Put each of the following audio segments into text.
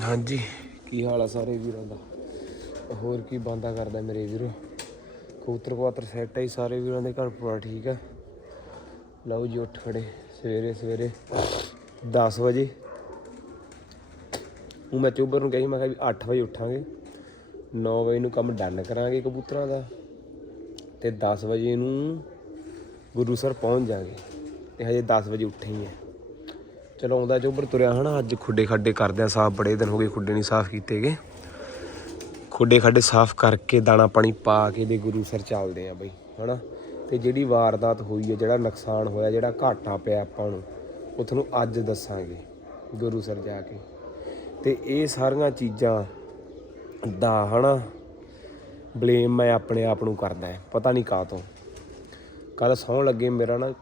ਹਾਂਜੀ। ਕੀ ਹਾਲ ਆ ਸਾਰੇ ਵੀਰਾਂ ਦਾ? ਹੋਰ ਕੀ ਬੰਦਾ ਕਰਦਾ ਮੇਰੇ ਵੀਰੋ? ਕਬੂਤਰ ਕਵਾਤਰ ਸੈੱਟ ਆ ਜੀ ਸਾਰੇ ਵੀਰਾਂ ਦੇ, ਘਰ ਪੂਰਾ ਠੀਕ ਆ। ਲਓ ਜੀ ਉੱਠ ਖੜੇ, ਸਵੇਰੇ ਸਵੇਰੇ 10 ਵਜੇ। ਉਹ ਮੈਂ ਚੋਬਰ ਨੂੰ ਕਹੀ ਮੈਂ ਕਿਹਾ ਵੀ 8 ਵਜੇ ਉੱਠਾਂਗੇ। 9 ਵਜੇ ਨੂੰ ਕੰਮ ਡਨ ਕਰਾਂਗੇ ਕਬੂਤਰਾਂ ਦਾ। ਤੇ 10 ਵਜੇ ਨੂੰ ਗੁਰੂ ਸਰ ਪਹੁੰਚ ਜਾਾਂਗੇ। ਤੇ ਹਜੇ 10 ਵਜੇ ਉੱਠੇ ਹੀ ਆ। ਚਲੋ ਆਉਂਦਾ ਚੋਬਰ ਤੁਰਿਆ ਹਨਾ, ਅੱਜ ਖੁੱਡੇ ਖੱਡੇ ਕਰਦੇ ਆ, ਸਾਫ਼ ਬੜੇ ਦਿਨ ਹੋ ਗਏ ਖੁੱਡੇ ਨਹੀਂ ਸਾਫ਼ ਕੀਤੇਗੇ ਖੁੱਡੇ ਖੱਡੇ ਸਾਫ਼ ਕਰਕੇ ਦਾਣਾ ਪਾਣੀ ਪਾ ਕੇ ਦੇ ਗੁਰੂ ਸਰ ਚੱਲਦੇ ਆ ਬਈ, ਹਨਾ। ਤੇ ਜਿਹੜੀ ਵਾਰਦਾਤ ਹੋਈ ਹੈ ਜਿਹੜਾ ਨੁਕਸਾਨ ਹੋਇਆ, ਜਿਹੜਾ ਘਾਟਾ ਪਿਆ ਆਪਾਂ ਨੂੰ, ਉਹ ਤੁਹਾਨੂੰ ਅੱਜ ਦੱਸਾਂਗੇ, ਗੁਰੂ ਸਰ ਜਾ ਕੇ। ਤੇ ਇਹ ਸਾਰੀਆਂ ਚੀਜ਼ਾਂ ਦਾ ਹਨਾ, ਬਲੇਮ ਮੈਂ ਆਪਣੇ ਆਪ ਨੂੰ ਕਰਦਾ ਪਤਾ ਨਹੀਂ ਕਾਹ ਤੋਂ ਕੱਲ ਸੌਣ ਲੱਗੇ ਮੇਰਾ ਨਾ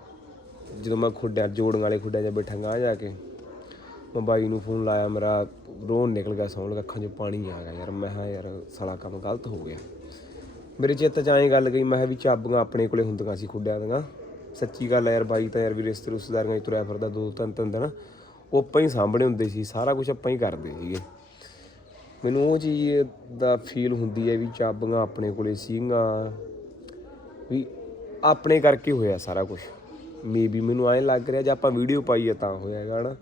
ਜਦੋਂ ਮੈਂ ਖੁੱਡਿਆਂ ਜੋੜਨ ਵਾਲੇ ਖੁੱਡਿਆਂ 'ਚ ਬੈਠਾ ਗਾਂ ਜਾ ਕੇ, ਮੈਂ ਬਾਈ ਨੂੰ ਫੋਨ ਲਾਇਆ, ਮੇਰਾ ਰੋਣ ਨਿਕਲ ਗਿਆ ਸੌਣ ਲੱਗਾ, ਅੱਖਾਂ 'ਚੋਂ ਪਾਣੀ ਆ ਗਿਆ ਯਾਰ। ਮੈਂ ਕਿਹਾ, ਯਾਰ ਸਾਲਾ ਕੰਮ ਗਲਤ ਹੋ ਗਿਆ। ਮੇਰੇ ਚਿੱਤ 'ਚ ਐਂ ਗੱਲ ਗਈ, ਮੈਂ ਕਿਹਾ ਵੀ ਚਾਬੀਆਂ ਆਪਣੇ ਕੋਲੇ ਹੁੰਦੀਆਂ ਸੀ ਖੁੱਡਿਆਂ ਦੀਆਂ। ਸੱਚੀ ਗੱਲ ਆ ਯਾਰ ਬਾਈ, ਤਾਂ ਯਾਰ ਵੀ ਰਿਸ਼ਤੇ ਰਿਸ਼ਤੇਦਾਰੀਆਂ 'ਚ ਤੁਰਿਆ ਫਿਰਦਾ, ਦੋ ਤਿੰਨ ਤਿੰਨ ਦਿਨ। ਉਹ ਆਪਾਂ ਹੀ ਸਾਂਭਣੇ ਹੁੰਦੇ ਸੀ, ਸਾਰਾ ਕੁਝ ਆਪਾਂ ਹੀ ਕਰਦੇ ਸੀਗੇ। ਮੈਨੂੰ ਉਹ ਚੀਜ਼ ਦਾ ਫੀਲ ਹੁੰਦੀ ਹੈ ਵੀ ਚਾਬੀਆਂ ਆਪਣੇ ਕੋਲੇ ਸੀਗੀਆਂ, ਵੀ ਆਪਣੇ ਕਰਕੇ ਹੋਇਆ ਸਾਰਾ ਕੁਝ ਮੇਬੀ ਮੈਨੂੰ ਐਂ ਲੱਗ ਰਿਹਾ ਜੇ ਆਪਾਂ ਵੀਡੀਓ ਪਾਈ ਆ ਤਾਂ ਹੋਇਆ ਹੈਗਾ ਨਾ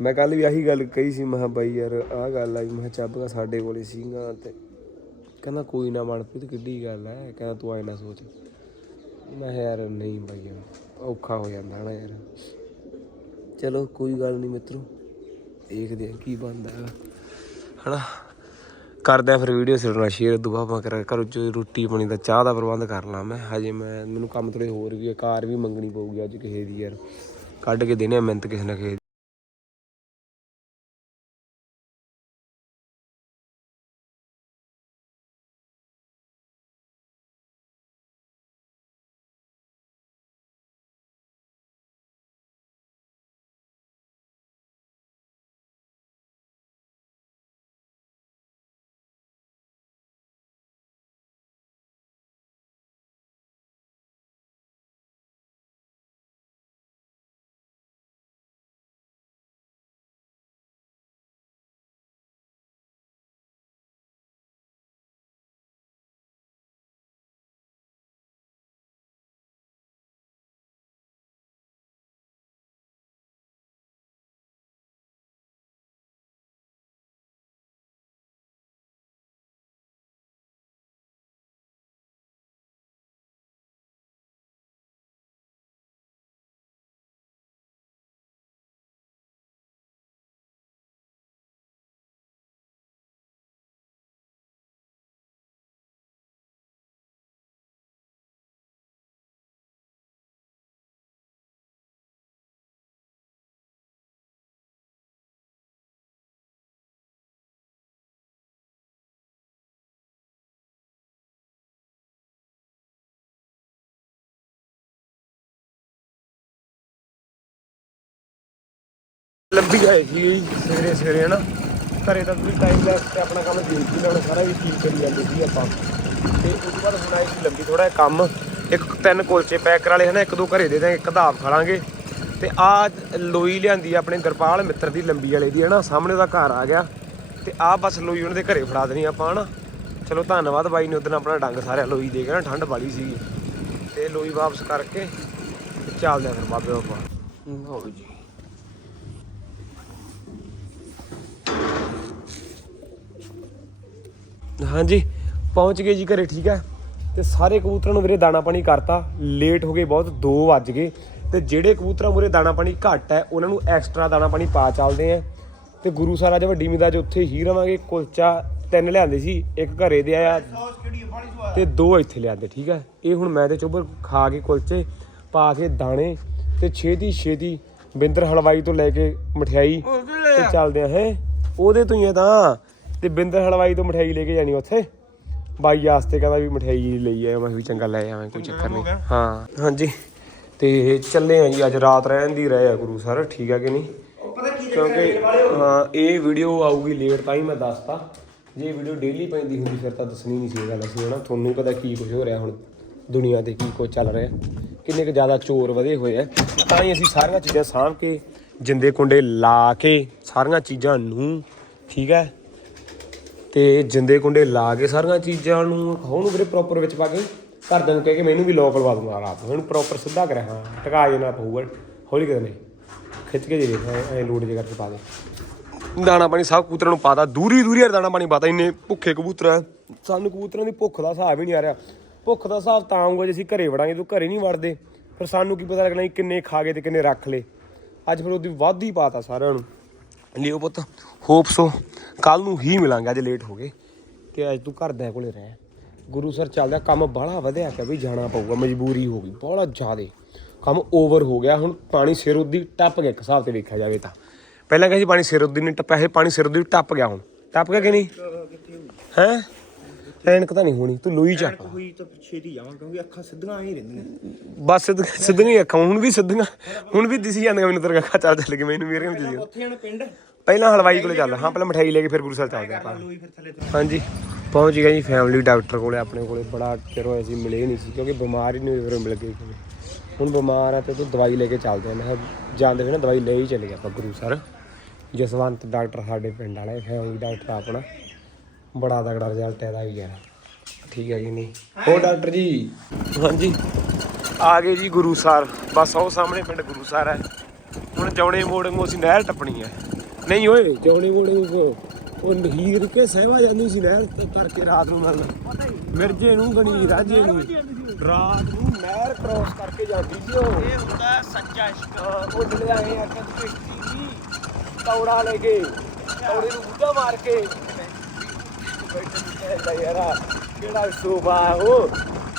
ਮੈਂ ਕੱਲ ਵੀ ਆਹੀ ਗੱਲ ਕਹੀ ਸੀ, ਮੈਂ ਕਿਹਾ ਬਾਈ ਯਾਰ, ਆਹ ਗੱਲ ਆ ਆਈ, ਮੈਂ ਕਿਹਾ ਚਾਬੀਆਂ ਸਾਡੇ ਕੋਲੇ ਸੀਗਾ ਤੇ ਕਹਿੰਦਾ ਕੋਈ ਨਾ ਮਨਪ੍ਰੀਤ, ਕਿੱਡੀ ਗੱਲ ਹੈ ਕਹਿੰਦਾ ਤੂੰ ਐ ਨਾ ਸੋਚ। ਮੈਂ ਕਿਹਾ ਯਾਰ ਨਹੀਂ ਬਾਈ ਯਾਰ, ਔਖਾ ਹੋ ਜਾਂਦਾ ਨਾ ਯਾਰ। ਚਲੋ ਕੋਈ ਗੱਲ ਨਹੀਂ ਮਿੱਤਰੋ, ਦੇਖਦੇ ਆ ਕੀ ਬਣਦਾ ਹੈਗਾ, ਹਨਾ? ਕਰਦੇ ਆ ਫਿਰ ਵੀਡੀਓ ਸਿਰਨਾ ਸ਼ੇਅਰ ਦੁਆਵਾ ਕਰ ਕਰੋ ਜੋ ਰੋਟੀ ਪਾਣੀ ਦਾ ਚਾਹ ਦਾ ਪ੍ਰਬੰਧ ਕਰ ਲਾਂ ਮੈਂ ਹਜੇ ਮੈਂ, ਮੈਨੂੰ ਕੰਮ ਥੋੜੇ ਹੋਰ ਵੀ ਆ, ਕਾਰ ਵੀ ਮੰਗਣੀ ਪਊਗੀ ਅੱਜ ਕਿਸੇ ਦੀ ਯਾਰ ਕੱਢ ਕੇ ਦੇਣੇ ਆ ਮਿਹਨਤ ਕਿਸੇ ਨਾ ਕਿਸੇ ਦੀ। ਲੰਬੀ ਆਈ ਸੀ ਸਵੇਰੇ ਸਵੇਰੇ ਹਨਾ। ਘਰੇ ਤਾਂ ਤੁਸੀਂ ਟਾਈਮ ਲੈਸ ਕੇ ਆਪਣਾ ਕੰਮ ਦੇਖ ਹੀ ਲੈਣਾ, ਸਾਰਾ ਵੀ ਠੀਕ ਕਰੀ ਜਾਂਦੇ ਸੀ ਆਪਾਂ। ਤੇ ਉਸ ਤੋਂ ਬਾਅਦ ਹੁਣ ਆਈ ਸੀ ਲੰਬੀ ਥੋੜਾ ਜਿਹਾ ਕੰਮ। ਇੱਕ ਤਿੰਨ ਕੋਲਚੇ ਪੈਕ ਕਰਾ ਲਏ ਹਨਾ, ਇੱਕ ਦੋ ਘਰੇ ਦੇ ਦਾਂਗੇ ਇੱਕ ਧਾਪ ਖਾ ਲਾਂਗੇ। ਤੇ ਆ ਲੋਈ ਲਿਆਂਦੀ ਆਪਣੇ ਗਰਪਾਲ ਮਿੱਤਰ ਦੀ ਲੰਬੀ ਵਾਲੇ ਦੀ ਹਨਾ, ਸਾਹਮਣੇ ਉਹਦਾ ਘਰ ਆ ਗਿਆ। ਤੇ ਆ ਬਸ ਲੋਈ ਉਹਨਾਂ ਦੇ ਘਰੇ ਫੜਾ ਦੇਣੀ ਆਪਾਂ ਹਨਾ। ਚਲੋ ਧੰਨਵਾਦ ਬਾਈ ਨੇ ਉਦੋਂ ਆਪਣਾ ਡੰਗ ਸਾਰਿਆ ਲੋਈ ਦੇ ਕੇ ਠੰਡ ਵਾਲੀ ਸੀਗੀ। ਤੇ ਲੋਈ ਵਾਪਸ ਕਰਕੇ, ਤੇ ਚੱਲਦੇ ਆ ਫਿਰ ਬਾਬੇ ਆਪਾਂ। ਹੋ ਜੀ। ਹਾਂਜੀ ਪਹੁੰਚ ਗਏ ਜੀ ਘਰੇ ਠੀਕ ਹੈ? ਤੇ ਸਾਰੇ ਕਬੂਤਰਾਂ ਨੂੰ ਵੀਰੇ ਦਾਣਾ ਪਾਣੀ ਕਰਤਾ। ਲੇਟ ਹੋ ਗਏ ਬਹੁਤ 2 ਵੱਜ ਗਏ। ਤੇ ਜਿਹੜੇ ਕਬੂਤਰਾਂ ਮੂਰੇ ਦਾਣਾ ਪਾਣੀ ਘੱਟ ਹੈ ਉਹਨਾਂ ਨੂੰ ਐਕਸਟਰਾ ਦਾਣਾ ਪਾਣੀ ਪਾ ਚੱਲਦੇ ਆ ਤੇ ਗੁਰੂ ਸਾਹਿਬ ਅੱਜ ਵੱਡੀ ਮਿਦਾ 'ਚ ਉੱਥੇ ਹੀ ਰਵਾਂਗੇ। ਕੁਲਚਾ ਤਿੰਨ ਲਿਆਂਦੇ ਸੀ ਇੱਕ ਘਰੇ ਦੇ ਆਇਆ। ਤੇ ਦੋ ਇੱਥੇ ਲਿਆਂਦੇ ਠੀਕ ਹੈ? ਇਹ ਹੁਣ ਮੈਂ ਤੇ ਚੋਬਰ ਖਾ ਕੇ ਕੁਲਚੇ ਪਾ ਕੇ ਦਾਣੇ ਤੇ ਛੇਤੀ ਛੇਤੀ ਬਿੰਦਰ ਹਲਵਾਈ ਤੋਂ ਲੈ ਕੇ ਮਠਿਆਈ ਤੇ ਚੱਲਦੇ ਆ ਹੈ? ਉਹਦੇ ਤੋਂ ਹੀ ਆ ਤਾਂ। ਤੇ ਬਿੰਦਰ ਹਲਵਾਈ ਤੋਂ ਮਠਿਆਈ ਲੈ ਕੇ ਜਾਣੀ ਉੱਥੇ। ਬਾਈ ਵਾਸਤੇ ਕਹਿੰਦਾ ਵੀ ਮਠਿਆਈ ਲਈ ਆਇਆ ਮੈਂ ਵੀ ਚੰਗਾ ਲੈ ਆਵਾਂ ਕੋਈ ਚੱਕਰ ਨਹੀਂ। ਹਾਂ ਹਾਂਜੀ। ਤੇ ਚੱਲੇ ਆ ਜੀ ਅੱਜ ਰਾਤ ਰਹਿਣ ਦੀ ਰਹੇ ਆ ਗੁਰੂ ਸਰ ਠੀਕ ਆ ਕਿ ਨਹੀਂ? ਕਿਉਂਕਿ ਹਾਂ ਇਹ ਵੀਡੀਓ ਆਊਗੀ ਲੇਟ ਤਾਂ ਹੀ ਮੈਂ ਦੱਸਤਾ। ਜੇ ਵੀਡੀਓ ਡੇਲੀ ਪੈਂਦੀ ਹੁੰਦੀ ਫਿਰ ਤਾਂ ਦੱਸਣੀ ਨਹੀਂ ਸੀ ਇਹ ਗੱਲ ਅਸੀਂ ਹਨਾ? ਤੁਹਾਨੂੰ ਪਤਾ ਕੀ ਕੁਝ ਹੋ ਰਿਹਾ ਹੁਣ ਦੁਨੀਆ ਤੇ ਕੀ ਕੁਝ ਚੱਲ ਰਿਹਾ। ਕਿੰਨੇ ਕੁ ਜ਼ਿਆਦਾ ਚੋਰ ਵਧੇ ਹੋਏ ਆ। ਤਾਂ ਹੀ ਅਸੀਂ ਸਾਰੀਆਂ ਚੀਜ਼ਾਂ ਸਾਂਭ ਕੇ ਜਿੰਦੇ ਕੁੰਡੇ ਲਾ ਕੇ ਸਾਰੀਆਂ ਚੀਜ਼ਾਂ ਨੂੰ ਠੀਕ ਹੈ ਤੇ ਜਿੰਦੇ ਕੁੰਡੇ ਲਾ ਕੇ ਸਾਰੀਆਂ ਚੀਜ਼ਾਂ ਨੂੰ ਉਹਨੂੰ ਵੀਰੇ ਪ੍ਰੋਪਰ ਵਿੱਚ ਪਾ ਕੇ ਘਰਦਿਆਂ ਨੂੰ ਕਹਿ ਕੇ ਮੈਨੂੰ ਵੀ ਲੋਕ ਲਵਾ ਦੂੰਗਾ ਰਾਤ ਨੂੰ। ਇਹਨੂੰ ਪ੍ਰੋਪਰ ਸਿੱਧਾ ਕਰਿਆ, ਹਾਂ, ਟਕਾ ਜੇ ਨਾ ਪਊਗਾ। ਹੌਲੀ ਕਿਤੇ ਨਹੀਂ। ਖਿੱਚ ਕੇ ਜੇ ਦੇਖ, ਐ ਲੋਡ ਜੇ ਕਰਕੇ ਪਾ ਦੇ। ਦਾਣਾ ਪਾਣੀ ਸਭ ਕਬੂਤਰਾਂ ਨੂੰ ਪਾਤਾ, ਦੂਰੀ ਦੂਰੀ ਯਾਰ ਦਾਣਾ ਪਾਣੀ ਪਾਤਾ, ਇੰਨੇ ਭੁੱਖੇ ਕਬੂਤਰ ਆ। ਸਾਨੂੰ ਕਬੂਤਰਾਂ ਦੀ ਭੁੱਖ ਦਾ ਹਿਸਾਬ ਹੀ ਨਹੀਂ ਆ ਰਿਹਾ। ਭੁੱਖ ਦਾ ਹਿਸਾਬ ਤਾਂ ਆਊਗਾ ਜੇ ਅਸੀਂ ਘਰੇ ਵੜਾਂਗੇ, ਤੂੰ ਘਰੇ ਨਹੀਂ ਵੜਦੇ। ਫਿਰ ਸਾਨੂੰ ਕੀ ਪਤਾ ਲੱਗਣਾ ਕਿੰਨੇ ਖਾ ਗਏ ਤੇ ਕਿੰਨੇ ਰੱਖ ਲਏ। ਅੱਜ ਫਿਰ ਉਹਦੀ ਵੱਧ ਹੀ ਪਾਤਾ ਸਾਰਿਆਂ ਨੂੰ। ਲਿਓ ਪੁੱਤ ਹੋਪ ਸੋ ਕੱਲ ਨੂੰ ਹੀ ਮਿਲਾਂਗੇ, ਅੱਜ ਲੇਟ ਹੋ ਗਏ ਕਿ ਅੱਜ ਤੂੰ ਘਰਦਿਆਂ ਕੋਲੇ ਰਹਿ। ਗੁਰੂ ਸਰ ਚੱਲਦਾ, ਕੰਮ ਬਾਹਲਾ ਵਧਿਆ ਕਿ ਵੀ ਜਾਣਾ ਪਊਗਾ, ਮਜਬੂਰੀ ਹੋ ਗਈ ਬਹੁਤ ਜ਼ਿਆਦੇ ਕੰਮ ਓਵਰ ਹੋ ਗਿਆ। ਹੁਣ ਪਾਣੀ ਸਿਰ ਉਦੀ ਟੱਪ ਗਿਆ, ਇੱਕ ਹਿਸਾਬ ਤੇ ਵੇਖਿਆ ਜਾਵੇ ਤਾਂ। ਪਹਿਲਾਂ ਕਹਿੰਦੇ ਸੀ ਪਾਣੀ ਸਿਰ ਉੱਦੀ ਨਹੀਂ ਟੱਪਿਆ ਇਹ ਪਾਣੀ ਸਿਰ ਉੱਦੀ ਟੱਪ ਗਿਆ ਹੁਣ। ਟੱਪ ਗਿਆ ਕਿ ਨਹੀਂ? ਹੈ? ਐਨਕ ਤਾਂ ਨਹੀਂ ਹੋਣੀ ਤੂੰ ਲੋਈ ਚੱਕ। ਹੋਈ ਤਾਂ ਛੇਤੀ ਜਾਵਾਂ ਕਿਉਂਕਿ ਅੱਖਾਂ ਸਿੱਧੀਆਂ ਹੀ ਰਹਿੰਦੀਆਂ। ਬਸ ਸਿੱਧ- ਸਿੱਧੀਆਂ ਹੀ ਅੱਖਾਂ ਹੁਣ ਵੀ ਸਿੱਧੀਆਂ ਹੁਣ ਵੀ ਦਿਸੀ ਜਾਂਦੀਆਂ ਮੈਨੂੰ ਤੇਰੇ ਅੱਖਾਂ ਚੱਲ ਚੱਲ ਕੇ ਮੈਨੂੰ ਮੇਰੇ ਵਿੱਚ ਜੀ ਉੱਥੇ ਜਾਣਾ ਪਿੰਡ? ਪਹਿਲਾਂ ਹਲਵਾਈ ਕੋਲੇ ਚੱਲ ਹਾਂ ਪਹਿਲਾਂ ਮਠਾਈ ਲੈ ਕੇ ਫਿਰ ਗੁਰੂ ਸਾਹਿਬ ਚੱਲਦੇ ਆਪਾਂ। ਲੋਈ ਫਿਰ ਥੱਲੇ ਤੋਂ। ਹਾਂਜੀ ਪਹੁੰਚ ਗਏ ਜੀ ਫੈਮਿਲੀ ਡਾਕਟਰ ਕੋਲੇ ਆਪਣੇ ਕੋਲੇ ਬੜਾ ਚਿਰ ਹੋਇਆ ਸੀ ਮਿਲੇ ਹੀ ਨਹੀਂ ਸੀ ਕਿਉਂਕਿ ਬਿਮਾਰ ਹੀ ਨਹੀਂ ਫਿਰ ਮਿਲ ਗਏ ਕਿਵੇਂ ਹੁਣ ਬਿਮਾਰ ਆ ਤੇ ਤੂੰ ਦਵਾਈ ਲੈ ਕੇ ਚੱਲਦੇ ਆ ਮੈਂ ਕਿਹਾ ਜਾਂਦੇ ਹੋਏ ਨਾ ਦਵਾਈ ਲੈ ਹੀ ਚਲੇ ਗਏ ਆਪਾਂ ਗੁਰੂ ਸਰ। ਜਸਵੰਤ ਡਾਕਟਰ ਸਾਡੇ ਪਿੰਡ ਵਾਲੇ ਫੈਮਿਲੀ ਡਾਕਟਰ ਆਪਣਾ। ਬੜਾ ਤਗੜਾ ਰਿਜ਼ਲਟ ਇਹਦਾ ਵੀ ਯਾਰ। ਠੀਕ ਹੈ ਜੀ ਨਹੀਂ। ਹੋਰ ਡਾਕਟਰ ਜੀ? ਹਾਂਜੀ। ਆ ਗਏ ਜੀ ਗੁਰੂ ਸਰ। ਬਸ ਉਹ ਸਾਹਮਣੇ ਪਿੰਡ ਗੁਰੂ ਸਰ ਹੈ। ਹੁਣ ਜੌਣੇ ਮੋੜ ਨੂੰ ਅਸੀਂ ਨਹਿਰ ਟੱਪਣੀ ਹੈ। ਨਹੀਂ ਓਏ ਜੌਣੇ ਮੋੜ ਨੂੰ ਉਹ ਹੀਰ ਕੇ ਸਹਿਵਾ ਜਾਂਦੀ ਸੀ ਨਹਿਰ ਤੇ ਕਰਕੇ ਰਾਤ ਨੂੰ ਨਾਲ। ਮਿਰਜੇ ਨੂੰ ਗਣੀ ਰਾਜੇ ਨੂੰ। ਰਾਤ ਨੂੰ ਨਹਿਰ ਕ੍ਰੋਸ ਕਰਕੇ ਜਾਂਦੀ ਸੀ ਉਹ। ਇਹ ਹੁੰਦਾ ਸੱਚਾ ਇਸ਼ਕ। ਹਾਂ, ਉਹ ਜਿਹੜੇ ਆਏ ਆ ਕਿ ਕਿਸ਼ਤੀ ਦੀ। ਤੌੜਾ ਲੈ ਕੇ ਤੌੜੇ ਨੂੰ ਬੁੱਧਾ ਮਾਰ ਕੇ। ਯਾਰਾ ਕਿਹੜਾ ਸੋਭਾ ਉਹ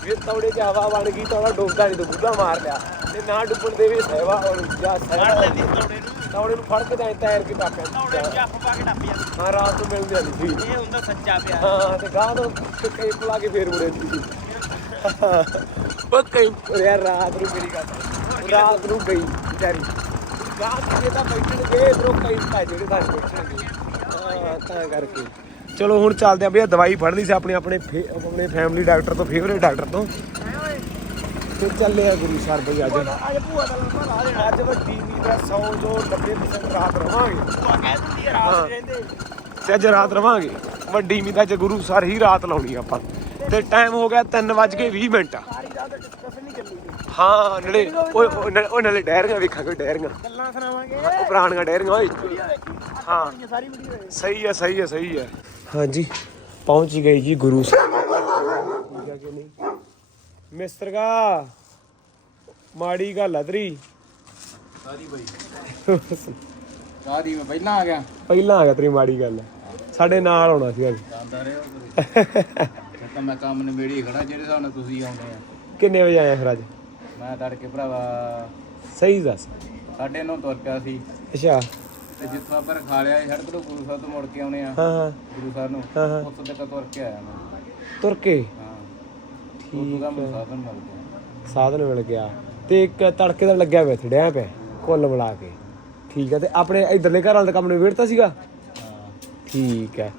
ਇਹ ਤੌੜੇ 'ਚ ਹਵਾ ਬਣ ਗਈ ਤੌੜਾ ਡੁੱਬਦਾ ਨਹੀਂ ਤੇ ਮਾਰ ਲਿਆ ਤੇ ਨਾ ਡੁੱਬਣ ਦੇਵੇ ਸਹਿਵਾ ਹੁਣ ਜਾ ਫੜ ਲੈਂਦੀ ਤੋੜੇ ਨੂੰ ਤੌੜੇ ਨੂੰ ਫੜ ਕੇ ਤਾਂ ਤੈਰ ਕੇ ਟੱਪ ਤੋੜੇ ਨੂੰ ਜੱਫ ਪਾ ਕੇ ਟੱਪ ਜਾਂਦੀ ਹਾਂ ਰਾਤ ਨੂੰ ਮਿਲਦੇ ਨਹੀਂ ਸੀ ਇਹ ਹੁੰਦਾ ਸੱਚਾ ਪਿਆਰ ਹਾਂ ਤੇ ਗਾਹ ਤੋਂ ਕਈ ਪਲਾ ਕੇ ਫੇਰ ਮੁੜੇ ਸੀ ਉਹ ਕਈ ਯਾਰ ਰਾਤ ਨੂੰ ਮੇਰੀ ਗੱਲ ਰਾਤ ਨੂੰ ਗਈ ਵਿਚਾਰੀ ਗਾਹ ਤੇ ਤਾਂ ਬੈਠਣਗੇ, ਇਧਰੋਂ ਕਈ ਭਾਈ ਜਿਹੜੇ ਸਾਡੇ ਬੈਠਣਗੇ। ਹਾਂ, ਤਾਂ ਕਰਕੇ। ਚਲੋ ਹੁਣ ਚੱਲਦੇ ਆ ਭਈਆ, ਦਵਾਈ ਫੜਨੀ ਸੀ ਆਪਣੇ ਆਪਣੇ ਆਪਣੇ ਫੈਮਿਲੀ ਡਾਕਟਰ ਤੋਂ ਫੇਵਰੇਟ ਡਾਕਟਰ ਤੋਂ। ਤੇ ਚੱਲੇ ਆ ਗੁਰੂ ਸਰ ਬਈ ਅੱਜ। ਅੱਜ ਭੂਆ ਦਾ ਲੰਮਾ ਲਾ ਦੇਣਾ ਅੱਜ ਵੱਡੀ ਵੀ ਦਾ 100 ਜੋ 90% ਰਾਤ ਰਵਾਂਗੇ। ਭੂਆ ਕਹਿ ਦਿੰਦੀ ਰਾਤ ਰਹਿੰਦੇ ਤੇ ਅੱਜ ਰਾਤ ਰਵਾਂਗੇ। ਵੱਡੀ ਮਿੱਦਾ ਚ ਗੁਰੂ ਸਰ ਹੀ ਰਾਤ ਲਾਉਣੀ ਆਪਾਂ। ਤੇ ਟਾਈਮ ਹੋ ਗਿਆ 3:20 ਮਿੰਟ ਸਾਰੀ ਰਾਤ ਡਿਸਕਸ਼ਨ ਨਹੀਂ ਚੱਲੀ ਹਾਂ ਨਲੇ ਓਏ ਓਏ ਨਾਲੇ- ਓਏ ਨਾਲੇ ਡੈਰੀਆਂ ਵੇਖਾਂਗੇ ਡੈਰੀਆਂ ਗੱਲਾਂ ਸੁਣਾਵਾਂਗੇ। ਉਹ ਪੁਰਾਣੀਆਂ ਡੈਰੀਆਂ ਓਏ। ਹਾਂ। ਇਹ ਸਾਰੀ ਵੀਡੀਓ ਹੈ ਸਹੀ ਹੈ ਸਹੀ ਹੈ ਸਹੀ ਹੈ। ਹਾਂਜੀ। ਪਹੁੰਚ ਹੀ ਗਈ ਜੀ ਗੁਰੂ ਸਾਹਿਬ ਠੀਕ ਹੈ ਕਿ ਨਹੀਂ? ਮਿਸਤਰ ਕਾ ਮਾੜੀ ਗੱਲ ਆ ਤੇਰੀ। ਸਾਰੀ ਬਈ। ਸਾਰੀ ਮੈਂ ਪਹਿਲਾਂ ਆ ਗਿਆ। ਪਹਿਲਾਂ ਆ ਗਿਆ ਤੇਰੀ ਮਾੜੀ ਗੱਲ। ਸਾਡੇ ਨਾਲ ਆਉਣਾ ਸੀ ਅੱਜ। ਜਾਂਦਾ ਰਹੇ ਹੋ ਤਾਂ ਮੈਂ ਕੰਮ ਨਿਬੇੜੀ ਖੜਾ ਜਿਹੜੇ ਹਿਸਾਬ ਨਾਲ ਤੁਸੀਂ ਆਉਂਦੇ ਆ। ਕਿੰਨੇ ਵਜੇ ਆਇਆ ਫਿਰ ਅੱਜ? ਮੈਂ ਤੜਕੇ ਭਰਾਵਾ ਸਹੀ ਦੱਸ। ਸਾਢੇ ਨੌ ਤੁਰ ਪਿਆ ਸੀ। ਅੱਛਾ। ਤੇ ਜਿੱਥੋਂ ਪਰ ਖਾ ਲਿਆ ਸੀ, ਸੜਕ ਤੋਂ ਗੁਰੂ ਸਾਹਿਬ ਤੋਂ ਮੁੜ ਕੇ ਆਉਣੇ ਆ। ਹਾਂ ਹਾਂ। ਗੁਰੂ ਸਾਹਿਬ ਨੂੰ। ਹਾਂ, ਹਾਂ। ਉੱਥੋਂ ਤੱਕ ਤੁਰ ਕੇ ਆਇਆ ਮੈਂ। ਤੁਰ ਕੇ? ਹਾਂ। ਠੀਕ ਮੈਨੂੰ ਸਾਧਨ ਮਿਲ ਗਿਆ। ਸਾਧਨ ਮਿਲ ਗਿਆ। ਤੇ ਇੱਕ ਤੜਕੇ ਦਾ ਲੱਗਿਆ ਹੋਇਆ ਇੱਥੇ ਪਿਆ ਕੁੱਲ ਮਿਲਾ ਕੇ। ਠੀਕ ਹੈ ਤੇ ਆਪਣੇ ਇਧਰਲੇ ਘਰ ਵਾਲੇ ਦਾ ਕੰਮ ਨਿਬੇੜਤਾ ਸੀਗਾ? ਹਾਂ। ਠੀਕ ਹੈ।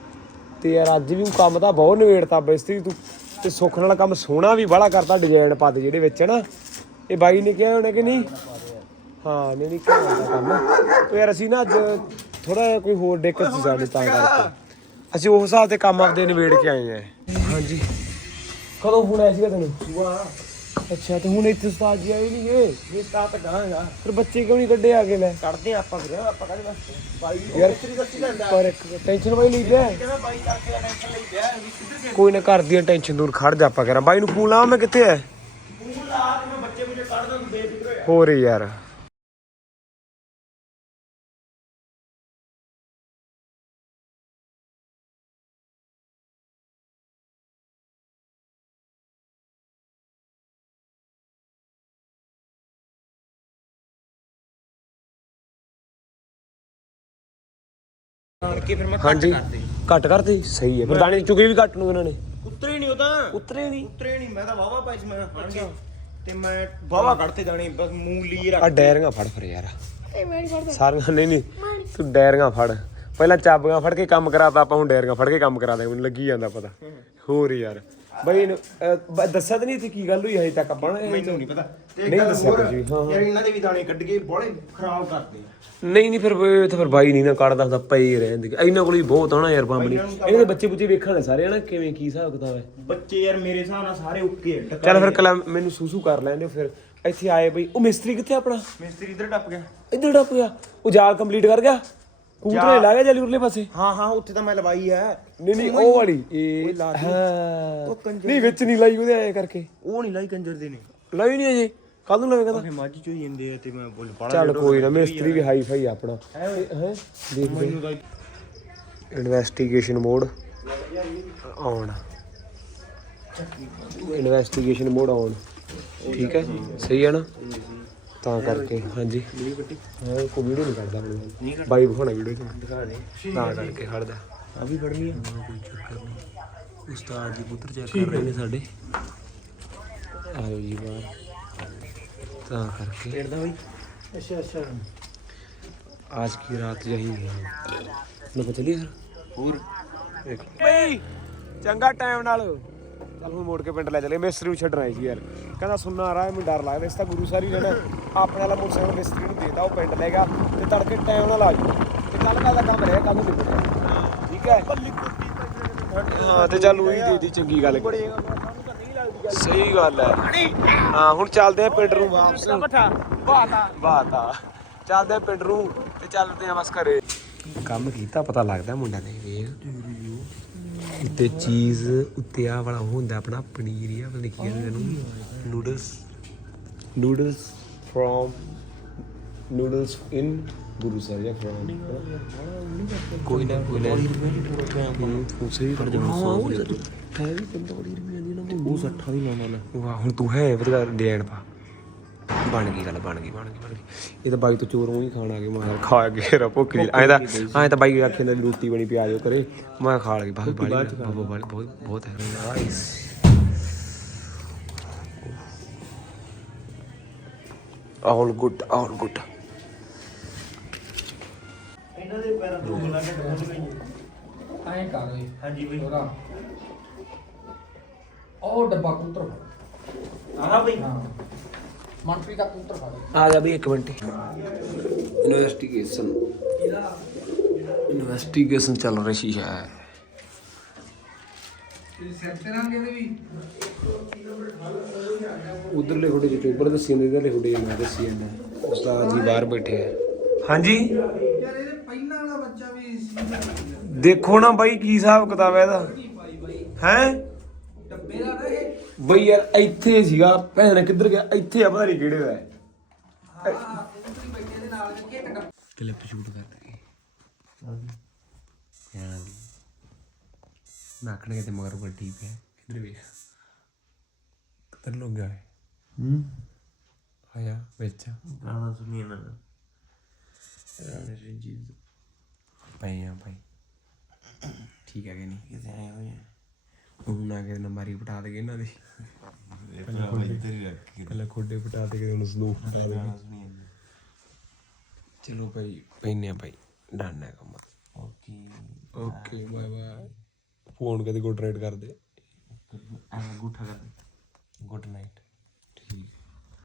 ਤੇ ਯਾਰ ਅੱਜ ਵੀ ਕੰਮ ਤਾਂ ਬਹੁਤ ਨਿਬੇੜਤਾ ਬੇਸਤੀ ਤੂੰ ਤੇ ਸੁੱਖ ਨਾਲ ਕੰਮ ਸੋਹਣਾ ਵੀ ਬੜਾ ਕਰਤਾ ਡਿਜ਼ਾਈਨ ਪਾ ਦੇ ਜਿਹੜੇ ਵਿੱਚ ਨਾ? ਇਹ ਬਾਈ ਨੇ ਕਿਹਾ ਹੋਣਾ ਕਿ ਨਹੀਂ? ਹਾਂ ਨਹੀਂ ਨਹੀਂ ਕਿਹਾ ਹੁੰਦਾ ਕੰਮ। ਤੇ ਯਾਰ ਅਸੀਂ ਨਾ ਅੱਜ ਥੋੜਾ ਜਿਹਾ ਕੋਈ ਹੋਰ ਦਿੱਕਤ ਸੀ ਸਾਡੀ ਤਾਂ ਕਰਕੇ। ਅਸੀਂ ਉਸ ਹਿਸਾਬ ਤੇ ਕੰਮ ਆਪਦੇ ਨਿਬੇੜ ਕੇ ਆਏ ਆ। ਹਾਂਜੀ। ਕਦੋਂ ਫੋਨ ਆਇਆ ਸੀਗਾ ਤੈਨੂੰ? ਅੱਛਾ ਤੇ ਹੁਣ ਇੱਥੇ ਉਸਤਾਦ ਜੀ ਆਏ ਨਹੀਂ ਗੇ ਇਹ ਤਾਂ ਤਾਂ ਗਾਂਗਾ ਫਿਰ ਬੱਚੇ ਕਿਉਂ ਨਹੀਂ ਕੱਢੇ ਆ ਕੇ ਲੈ? ਕੱਢਦੇ ਆ ਆਪਾਂ ਫਿਰ ਆਪਾਂ ਵਾਸਤੇ? ਬਾਈ ਯਾਰ ਤੇਰੀ ਦੱਸੀ ਲੈਂਦਾ ਪਰ ਇੱਕ ਟੈਨਸ਼ਨ ਬਾਈ ਲਈ ਪਿਆ। ਕਹਿੰਦਾ ਬਾਈ ਕਰਕੇ ਦਾ ਟੈਨਸ਼ਨ ਲਈ ਪਿਆ ਕੋਈ ਨਾ ਘਰ ਦੀਆਂ ਟੈਨਸ਼ਨ ਦੂਰ ਖੜ ਜਾ ਆਪਾਂ ਕਰਾਂ। ਬਾਈ ਨੂੰ ਫੋਨ ਲਾਵਾਂ ਮੈਂ ਕਿੱਥੇ ਐ ਫੋਨ ਲਾ ਹੋਰ ਯਾਰ। ਕਰਕੇ ਫਿਰ ਮੈਂ ਹਾਂਜੀ। ਘੱਟ ਕਰਤੀ? ਸਹੀ ਹੈ। ਫਿਰ ਦਾਣੇ ਚੁਗੇ ਵੀ ਘੱਟ ਨੂੰ ਇਹਨਾਂ ਨੇ। ਉਤਰੇ ਨਹੀਂ ਉਹ ਤਾਂ। ਉਤਰੇ ਨਹੀਂ। ਉਤਰੇ ਨਹੀਂ ਮੈਂ ਤਾਂ ਵਾਵਾ ਪਾਈ ਸੀ ਮੈਂ ਕੇ ਤੇ ਮੈਂ ਵਾਵਾ ਕੱਢਤੇ ਜਾਣੀ ਬਸ ਮੂੰਗਲੀ ਰੱਖ ਆ ਡੈਰੀਆਂ ਫੜ ਫਿਰ ਯਾਰ। ਸਾਰੀਆਂ ਨਹੀਂ ਨਹੀਂ ਤੂੰ ਡੈਰੀਆਂ ਫੜ। ਪਹਿਲਾਂ ਚਾਬੀਆਂ ਫੜ ਕੇ ਕੰਮ ਕਰਾਤਾ ਆਪਾਂ ਹੁਣ ਡੈਰੀਆਂ ਫੜ ਕੇ ਕੰਮ ਕਰਾ ਦੇ ਮੈਨੂੰ ਲੱਗੀ ਜਾਂਦਾ ਪਤਾ। ਹੋਰ ਯਾਰ। ਬਈ ਅਹ, ਦੱਸਿਆ ਤਾਂ ਨਹੀਂ ਇੱਥੇ ਕੀ ਗੱਲ ਹੋਈ ਹਜੇ ਤੱਕ ਆਪਾਂ ਨੇ ਮੈਨੂੰ ਨਹੀਂ ਪਤਾ। ਤੇ ਨਹੀਂ ਗੱਲ ਦੱਸਿਆ ਹੋਰ, ਕੁਝ ਵੀ, ਹਾਂ, ਹਾਂ। ਯਾਰ ਇਹਨਾਂ ਦੇ ਵੀ ਦਾਣੇ ਕੱਢ ਕੇ ਬੜੇ ਖਰਾਬ ਕਰਦੇ ਆ। ਨਹੀਂ ਨਹੀਂ ਫਿਰ ਇਹ ਤਾਂ ਫਿਰ ਬਾਈ ਨਹੀਂ ਨਾ ਕੱਢਦਾ ਹੁੰਦਾ ਪਈ ਰਹਿੰਦੇ ਇਹਨਾਂ ਕੋਲ ਹੀ ਬਹੁਤ ਹੋਣਾ ਯਾਰ ਬੰਬ ਨਹੀਂ। ਇਹਨਾਂ ਦੇ ਬੱਚੇ ਬੁੱਚੇ ਵੇਖਣ ਸਾਰੇ ਹਨਾ ਕਿਵੇਂ ਕੀ ਹਿਸਾਬ ਕਿਤਾਬ ਹੈ। ਬੱਚੇ ਯਾਰ ਮੇਰੇ ਹਿਸਾਬ ਨਾਲ ਸਾਰੇ ਉੱਕੇ ਆ ਚੱਲ ਫਿਰ ਕਲਾ ਮੈਨੂੰ ਸੂਸੂ ਕਰ ਲੈਂਦੇ ਫਿਰ। ਇੱਥੇ ਆਏ ਬਈ ਉਹ ਮਿਸਤਰੀ ਕਿੱਥੇ ਆਪਣਾ? ਮਿਸਤਰੀ ਇੱਧਰ ਟੱਪ ਗਿਆ। ਇੱਧਰ ਡੱਪ ਗਿਆ। ਉਹ ਜਾਲ ਕੰਪਲੀਟ ਕਰ ਗਿਆ? ਕੂਤਰੇ ਲਾ ਗਿਆ ਜਲੀ ਉਰਲੇ ਪਾਸੇ। ਹਾਂ ਹਾਂ ਉੱਥੇ ਤਾਂ ਮੈਂ ਲਵਾਈ ਹੈ ਨਹੀਂ ਨਹੀਂ ਉਹ ਵਾਲੀ ਇਹ ਲਾ ਦੀ। ਉਹ ਕੰਜਰ ਨਹੀਂ ਵਿੱਚ ਨਹੀਂ ਲਾਈ ਉਹਦੇ ਐ ਕਰਕੇ। ਉਹ ਨਹੀਂ ਲਾਈ ਕੰਜਰ ਦੇ ਨੇ ਲਾਈ ਨਹੀਂ ਅਜੇ। ਕੱਲ ਨੂੰ ਲਵੇਗਾ ਤਾਂ। ਫੇ ਮਾਜੀ ਚੋਈ ਜਾਂਦੇ ਆ ਤੇ ਮੈਂ ਬੋਲ ਪਾਣਾ ਚੱਲ ਕੋਈ ਨਾ ਮਿਸਤਰੀ ਵੀ ਹਾਈ ਫਾਈ ਆਪਣਾ। ਹੈ ਹੈ? ਦੇਖ ਮੈਨੂੰ ਤਾਂ investigation mode on investigation mode on ਠੀਕ ਹੈ? ਸਹੀ ਹੈ ਨਾ? ਤਾਂ ਕਰਕੇ ਹਾਂਜੀ ਹਾਂ ਕੋਈ ਵੀਡੀਓ ਨਹੀਂ ਕਰਦਾ ਮੈਨੂੰ ਬਾਈ ਵਿਖਾਉਣਾ ਵੀਡੀਓ ਚ ਦਿਖਾ ਦੇ ਤਾਂ ਕਰਕੇ ਖੜਦਾ ਆ ਵੀ ਫੜਨੀ ਆ ਕੋਈ ਚੱਕਰ ਨਹੀਂ ਉਸਤਾਦ ਜੀ ਪੁੱਤਰ ਚੈੱਕ ਕਰ ਰਹੇ ਨੇ ਸਾਡੇ ਆਇਓ ਜੀ ਬਾਹਰ ਤਾਂ ਕਰਕੇ ਖੇਡਦਾ ਬਈ ਅੱਛਾ ਅੱਛਾ आज की रात यही है ਨਾ ਪਤਾ ਚਲੀਏ ਸਰ ਹੋਰ ਬਈ ਚੰਗਾ ਟਾਈਮ ਨਾਲ ਚੱਲ ਹੁਣ ਮੋੜ ਕੇ ਪਿੰਡ ਲੈ ਚਲੇ ਮਿਸਤਰੀ ਨੂੰ ਛੱਡਣਾ ਸੀ ਯਾਰ। ਕਹਿੰਦਾ ਸੁਣਨਾ ਆ ਰਹਾ ਮੈਨੂੰ ਡਰ ਲੱਗਦਾ ਇਸ ਤਾਂ ਗੁਰੂ ਸਾਰੀ ਰਹਿਣਾ ਆਪਣੇ ਵਾਲਾ ਮੋਟਰਸਾਈਕਲ ਮਿਸਤਰੀ ਨੂੰ ਦੇਤਾ ਉਹ ਪਿੰਡ ਲੈ ਗਿਆ ਤੇ ਤੜਕੇ ਟਾਈਮ ਨਾਲ ਆ ਜਾਊ। ਤੇ ਕੱਲ ਕੱਲ ਦਾ ਕੰਮ ਰਿਹਾ ਕੱਲ ਨੂੰ ਨਿਬੜ ਠੀਕ ਹੈ? ਹਾਂ ਤੇ ਚੱਲ ਉਹੀ ਦੇ ਦੀ ਚੰਗੀ ਗੱਲ। ਸਹੀ ਗੱਲ ਹੈ। ਹਾਂ ਹੁਣ ਚੱਲਦੇ ਆ ਪਿੰਡ ਨੂੰ ਵਾਪਸ। ਬਾਤਾ ਬਾਤਾ ਚੱਲਦੇ ਆ ਪਿੰਡ ਨੂੰ ਤੇ ਚੱਲਦੇ ਆ ਬਸ ਘਰੇ। ਕੰਮ ਕੀਤਾ ਪਤਾ ਲੱਗਦਾ ਮੁੰਡਾ ਨੇ ਵੇਖ ਉੱਤੇ ਚੀਜ਼ ਉੱਤੇ ਆ ਵਾਲਾ ਉਹ ਹੁੰਦਾ ਆਪਣਾ ਪਨੀਰ ਹੀ ਆ ਪਤਾ ਨਹੀਂ ਕੀ ਕਹਿੰਦੇ ਇਹਨੂੰ। Noodles. Noodles from noodles in Guru sir ਜਾਂ ਫਰੋਮ ਕੋਈ ਨਾ ਕੋਈ ਨਾ। ਹੂੰ, ਤੂੰ ਸਹੀ ਕਰ ਜਾਣਾ ਹੈ ਵੀ ਕਿੰਨਾ ਬੜੀ ਰੁਪਈਆ ਦੀ ਨਾ ਉਹ 60 ਦੀ ਲਾਉਣਾ ਲੈ ਵਾਹ ਹੁਣ ਤੂੰ ਹੈ ਵਧਗਾ ਦੇਣ ਪਾ। ਬਣ ਗਈ ਗੱਲ ਬਣ ਗਈ ਬਣ ਗਈ ਬਣ ਗਈ। ਇਹ ਤਾਂ ਬਾਈ ਤੋਂ ਚੋਰੋਂ ਹੀ ਖਾਣ ਆ ਗਏ ਮੈਂ ਕਿਹਾ ਖਾ ਕੇ ਰ ਭੁੱਖ ਜੀ। ਐਂ ਤਾਂ ਐਂ ਤਾਂ ਬਾਈ ਆਖੇ ਨਾਲ ਰੋਟੀ ਬਣੀ ਪਿਆ ਦਿਓ ਕਰੇ ਮੈਂ ਖਾ ਲਈ ਬਾਹਰ ਬਾਲੀ ਬਹੁਤ ਬਹੁਤ ਬਹੁਤ ਹੈ। Nice all good all good ਇਹਨਾਂ ਦੇ ਪੈਰਾਂ ਤੋਂ ਉਂਗਲਾਂ ਤੇ ਡੋਲ ਗਈਆਂ ਐਂ ਕਰ ਓਏ। ਹਾਂਜੀ ਬਈ। ਉਹਦਾ। ਉਹ ਡੱਬਾ ਕੂਤਰ। ਆਹ ਬਈ। ਹਾਂ। ਮਨਪ੍ਰੀਤ ਦਾ ਕੂਤਰ ਫੜ ਆ ਜਾ ਵੀ ਇੱਕ ਮਿੰਟ ਇਨਵੈਸਟੀਗੇਸ਼ਨ ਇਨਵੈਸਟੀਗੇਸ਼ਨ ਚੱਲ ਰਹੀ ਹੈ। ਉਧਰਲੇ ਖੋਡੇ ਜਿੱਥੇ ਉੱਪਰ ਦੱਸੀ ਜਾਂਦੇ ਇਧਰਲੇ ਖੋਡੇ ਮੈਂ ਦੱਸੀ ਜਾਂਦਾ। ਉਸਤਾਦ ਜੀ ਬਾਹਰ ਬੈਠੇ ਆ। ਹਾਂਜੀ। ਯਾਰ ਇਹਦੇ ਪਹਿਲਾਂ ਵਾਲਾ ਬੱਚਾ ਵੀ ਸੀ। ਦੇਖੋ ਨਾ ਬਾਈ ਕੀ ਹਿਸਾਬ ਕਿਤਾਬ ਹੈ ਇਹਦਾ। ਹੈ? ਡੱਬੇ ਦਾ ਨਾ ਇਹ। ਬਈ ਯਾਰ ਇੱਥੇ ਸੀਗਾ ਭੈਣ ਕਿੱਧਰ ਗਿਆ? ਇੱਥੇ ਆ ਪਤਾ ਨਹੀਂ ਕਿਹੜੇ ਦਾ ਹੈ। ਹਾਂ ਕੂਤਰੀ ਬੈਠੇ ਦੇ ਨਾਲ ਕਿ? ਇੱਕ ਡੱਬਾ ਕਲਿੱਪ ਸ਼ੂਟ ਕਰ ਦਈਏ ਯਾਰ ਨਾਖਣੇ ਤੇ ਮਗਰ ਵੱਡੀ ਪਿਆ। ਇਧਰ ਵੇਖ ਕਿੱਧਰ ਲੋਕ ਗਿਆ ਹੈ ਹੂੰ? ਆਇਆ ਵਿੱਚ। ਗਾਣਾ ਸੁਣੀ ਇਹਨਾਂ ਦਾ ਰਾਣੇ ਰਣਜੀਤ। ਆ ਭਾਈ। ਠੀਕ ਹੈ ਕਿ ਨਹੀਂ? ਕਿਤੇ ਆਏ ਹੋਏ ਆ। ਉਹ ਨਾ ਕਿ ਨੰਬਰੀ ਪਟਾ ਦੇ ਇਹਨਾਂ ਦੀ। ਇਹ ਭਰਾ ਇੱਧਰ ਹੀ ਰੱਖ ਕੇ ਪਹਿਲਾਂ ਖੋਡੇ ਪਟਾ ਦੇ ਕੇ ਉਹਨੂੰ ਸਲੂਕ ਪਟਾ ਦੇ ਗਾਣਾ ਸੁਣੀ ਜਾਂਦਾ ਚਲੋ ਭਾਈ ਪੈਨੇ ਆ ਭਾਈ। ਡਨ ਹੈ ਕੰਮ। Okay. Okay bye bye. Phone ਕਦੇ ਕੋਡਰੇਟ ਕਰ ਦੇ ਐਂ ਅੰਗੂਠਾ ਕਰ ਗੁੱਡ ਨਾਈਟ।